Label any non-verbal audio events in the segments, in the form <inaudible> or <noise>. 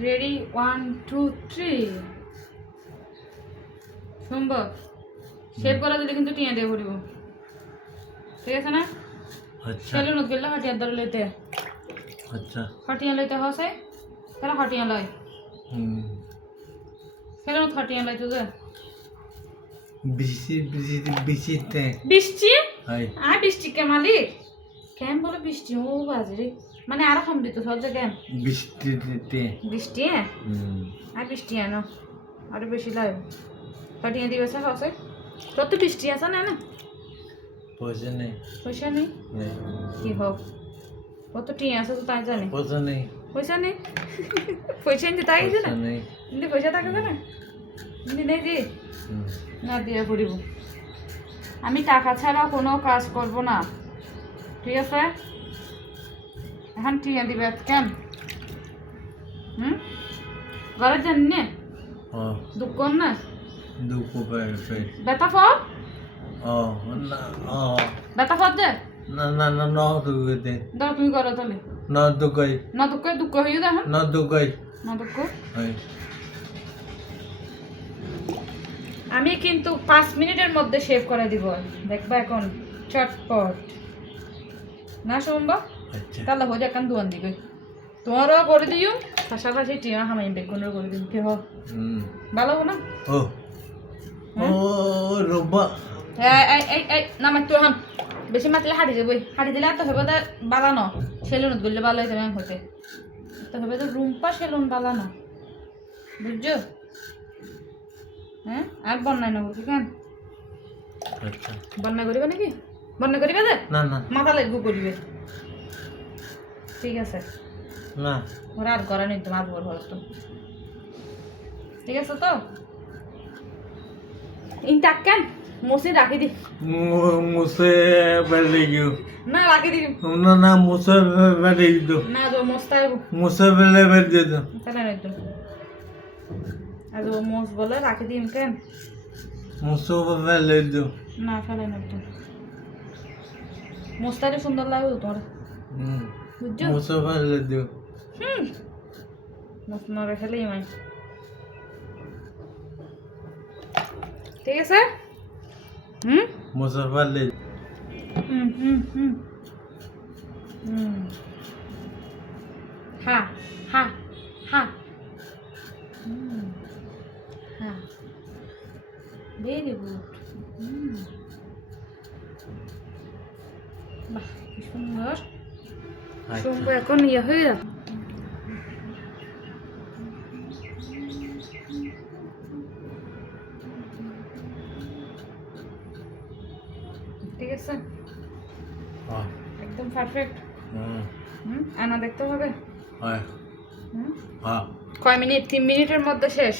Ready one two three শুনব? Shave করা দিলে কিন্তু টিয়া দিয়ে পড়িব। ঠিক আছে না? আচ্ছা। সেলুন গেলে হটিয়ার দর লইতে। আচ্ছা। হটিয়া লইতে হসে তাহলে হটিয়া লয়। হুম। সেলুন হটিয়া লইতে যে। বেশি বেশি বেশিতে। বৃষ্টি? হয়। বৃষ্টি কে মালিক। কেন বলে বৃষ্টি? ও বাজে রে। মানে আরও কম দিত সহজে কেন বৃষ্টি? হ্যাঁ হুম। আর বৃষ্টি আনো আরও বেশি লাগে হটিয়া দিবে সে হসে তোর তো বৃষ্টি আছে না না? পয়সা নেই। পয়সা নেই? কি হোক কত টিয়া আছে তো তাই জানে। পয়সা নেই। পয়সা নেই? পয়সা নিতে তাই না? কিন্তু পয়সা থাকে না কিন্তু নেই দি না দিয়ে পড়িব। আমি টাকা ছাড়া কোনো কাজ করব না। ঠিক আছে? টিয়া দিবে কেন হুম? ঘরে জানি না। ও দুঃখ না? দুঃখ বেতা ফল ও না ও বেতা ফল দে? না না না ন দুঃখতে দাও তুমি করো তাহলে। ন দুঃখই না দুঃখ দুঃখ হয়ে এখন ন দুঃখই না দুঃখ? হয় আমি কিন্তু পাঁচ মিনিটের মধ্যে শেভ করে দিব। দেখবা এখন চটপট। না আচ্ছা তাহলে হয়ে যাক দুয়ান দিবে তোমারও করে দিও পাশাপাশি টিয়া হামাই বেগুনের করে দিও। কি হোক ভালো হব না? ও। ও রোবা এই এই এই এই নামাই তো হাম। বেশি মাতলে হাঁটি যাবই হাঁটি দিলে তো হবে তো বালানো। সেলুনত গেলে ভালো হয়ে যাবে হতে। তো হবে তো রুম্পা সেলুন বালানো। বুঝছ? হ্যাঁ? আর বন্যায় নেব কি কেন? আচ্ছা। বন্যা করিবে নাকি? বন্যা করিবে যে? না না। মাথা লাগবো করিবে। ঠিক আছে। না। ওরা আর করা নিত মা বল তো। ঠিক আছে তো? ইনটাক কেন? মুসি রাখি দি। মু- মুছে বেলে গিয়ে না রাখি দি। না না মুছে বেলে গিয়ে না তো মোস্তাই মুছে বেলে বেলে দিয়ে দাও তাহলে নাই তো আর ও মোস বলে রাখি দিম কেন? মুছে বেলে দিও। না ফেলাই নাই তো মোস্তারে সুন্দর লাগবে তো তোমার। হুম। বুঝছ মুছে বেলে দিও হুম মোস না রেখেলেই মাই ঠিক আছে হুম মুছে বেলে হুম হুম হুম হুম হা হা হা হুম হা ভেরি গুড হুম বাহ কি সুন্দর শুনব এখন ইয়ে হয়ে যাবে। ঠিক আছে? একদম পারফেক্ট হুম। হুম আনা দেখতে হবে। হয়। কয় মিনিট? তিন মিনিটের মধ্যে শেষ।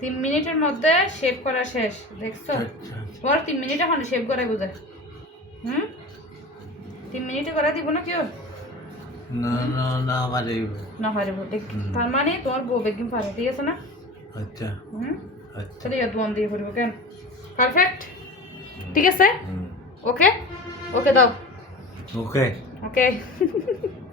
তিন মিনিটের মধ্যে শেভ করা শেষ দেখছ? আচ্ছা তিন মিনিট এখন শেভ করাই বোঝায় হুম? তিন মিনিটে করা দিব না কেউ? না না না না পারে তার মানে তোমার বউ বেগিন পারে ঠিক আছে না? আচ্ছা। হুম? আচ্ছা। তাহলে ইয়াদ দিয়ে করব কেন? পারফেক্ট ঠিক আছে? ওকে ওকে দাও। ওকে ওকে <laughs>